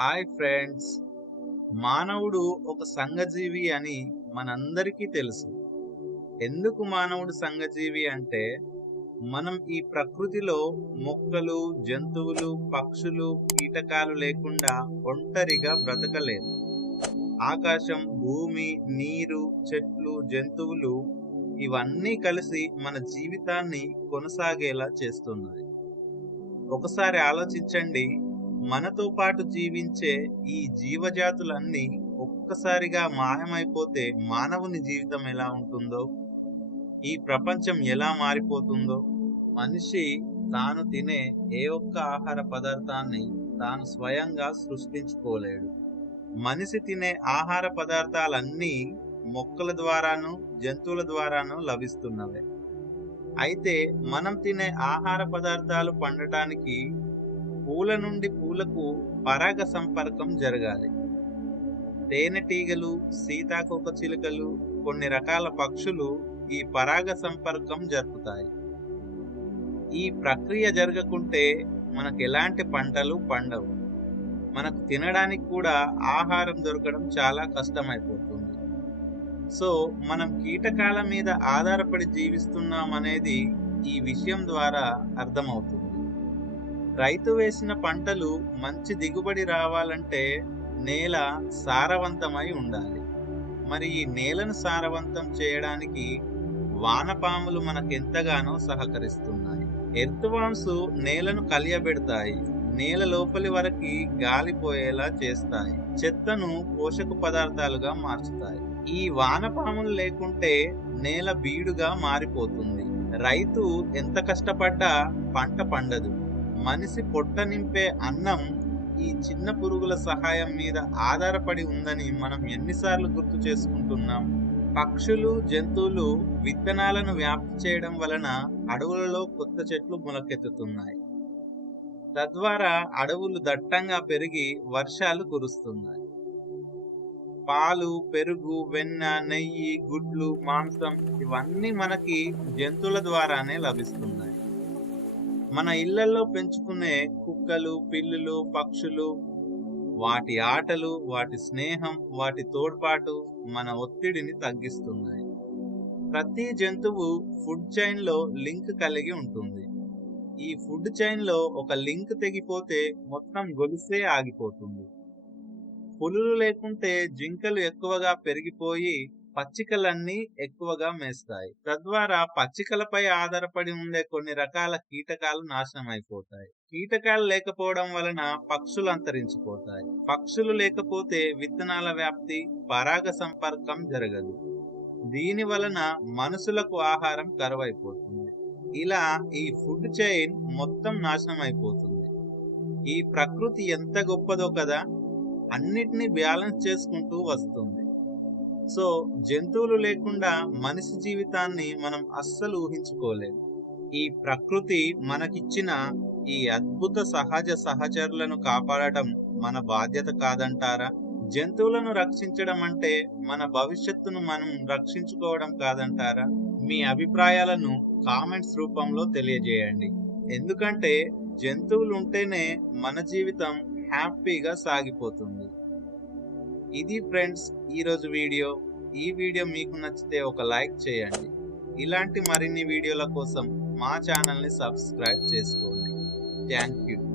Hi friends. మానవుడు ఒక సంఘజీవి అని మనందరికీ తెలుసు. ఎందుకు మానవుడు సంఘజీవి అంటే మనం ఈ ప్రకృతిలో మొక్కలు జంతువులు పక్షులు కీటకాలు లేకుండా ఒంటరిగా బ్రతకలేదు ఆకాశం భూమి నీరు చెట్లు జంతువులు ఇవన్నీ కలిసి మన జీవితాన్ని కొనసాగేలా చేస్తున్నాయి ఒకసారి ఆలోచించండి మనతో పాటు జీవించే ఈ జీవజాతులన్నీ ఒక్కసారిగా మాయమైపోతే మానవుని జీవితం ఎలా ఉంటుందో? ఈ ప్రపంచం ఎలా మారిపోతుందో? మనిషి తాను తినే ఏ ఒక్క ఆహార పదార్థాన్ని తాను స్వయంగా సృష్టించుకోలేడు. మనిషి తినే ఆహార పదార్థాలన్నీ మొక్కల ద్వారాను జంతువుల ద్వారాను లభిస్తున్నవే. అయితే మనం తినే ఆహార పదార్థాలు పండటానికి పూల నుండి పూలకు పరాగ సంపర్కం జరగాలి. తేనెటీగలు సీతాకోక చిలుకలు కొన్ని రకాల పక్షులు ఈ పరాగ సంపర్కం జరుపుతాయి. ఈ ప్రక్రియ జరగకుంటే మనకు ఎలాంటి పంటలు పండవు. మనకు తినడానికి కూడా ఆహారం దొరకడం చాలా కష్టమైపోతుంది. సో మనం కీటకాల మీద ఆధారపడి జీవిస్తున్నాం అనేది ఈ విషయం ద్వారా అర్థమవుతుంది. రైతు వేసిన పంటలు మంచి దిగుబడి రావాలంటే నేల సారవంతమై ఉండాలి. మరి ఈ నేలను సారవంతం చేయడానికి వానపాములు మనకెంతగానో సహకరిస్తున్నాయి. ఎర్త్వామ్స్ నేలను కలియబెడతాయి. నేల లోపలి వరకు గాలిపోయేలా చేస్తాయి. చెత్తను పోషక పదార్థాలుగా మార్చుతాయి. ఈ వానపాములు లేకుంటే నేల బీడుగా మారిపోతుంది. రైతు ఎంత కష్టపడ్డా పంట పండదు. మనిషి పొట్ట నింపే అన్నం ఈ చిన్న పురుగుల సహాయం మీద ఆధారపడి ఉందని మనం ఎన్నిసార్లు గుర్తు చేసుకుంటున్నాం. పక్షులు జంతువులు విత్తనాలను వ్యాప్తి చేయడం వలన అడవులలో కొత్త చెట్లు మొలకెత్తుతున్నాయి. తద్వారా అడవులు దట్టంగా పెరిగి వర్షాలు కురుస్తున్నాయి. పాలు పెరుగు వెన్న నెయ్యి గుడ్లు మాంసం ఇవన్నీ మనకి జంతువుల ద్వారానే లభిస్తున్నాయి. మన ఇళ్ళలో పెంచుకునే కుక్కలు పిల్లులు పక్షులు వాటి ఆటలు వాటి స్నేహం వాటి తోడ్పాటు మన ఒత్తిడిని తగ్గిస్తున్నాయి. ప్రతి జంతువు ఫుడ్ చైన్లో లింక్ కలిగి ఉంటుంది. ఈ ఫుడ్ చైన్లో ఒక లింక్ తెగిపోతే మొత్తం గొలుసే ఆగిపోతుంది. పులులు లేకుంటే జింకలు ఎక్కువగా పెరిగిపోయి పచ్చికలన్నీ ఎక్కువగా మేస్తాయి. తద్వారా పచ్చికలపై ఆధారపడి ఉండే కొన్ని రకాల కీటకాలు నాశనం అయిపోతాయి. కీటకాలు లేకపోవడం వలన పక్షులు అంతరించిపోతాయి. పక్షులు లేకపోతే విత్తనాల వ్యాప్తి పరాగ సంపర్కం జరగదు. దీని వలన మనుషులకు ఆహారం కరువైపోతుంది. ఇలా ఈ ఫుడ్ చైన్ మొత్తం నాశనం అయిపోతుంది ఈ ప్రకృతి ఎంత గొప్పదో కదా! అన్నిటినీ బ్యాలెన్స్ చేసుకుంటూ వస్తుంది. సో జంతువులు లేకుండా మనిషి జీవితాన్ని మనం అస్సలు ఊహించుకోలేము ఈ ప్రకృతి మనకిచ్చిన ఈ అద్భుత సహజ సహచరులను కాపాడటం మన బాధ్యత కాదంటారా? జంతువులను రక్షించడం అంటే మన భవిష్యత్తును మనం రక్షించుకోవడం కాదంటారా? మీ అభిప్రాయాలను కామెంట్స్ రూపంలో తెలియజేయండి. ఎందుకంటే జంతువులు ఉంటేనే మన జీవితం హ్యాపీగా సాగిపోతుంది. ఇది ఫ్రెండ్స్ ఈరోజు వీడియో. ఈ వీడియో మీకు నచ్చితే ఒక లైక్ చేయండి. ఇలాంటి మరిన్ని వీడియోల కోసం మా ఛానల్ని సబ్స్క్రైబ్ చేసుకోండి. Thank you.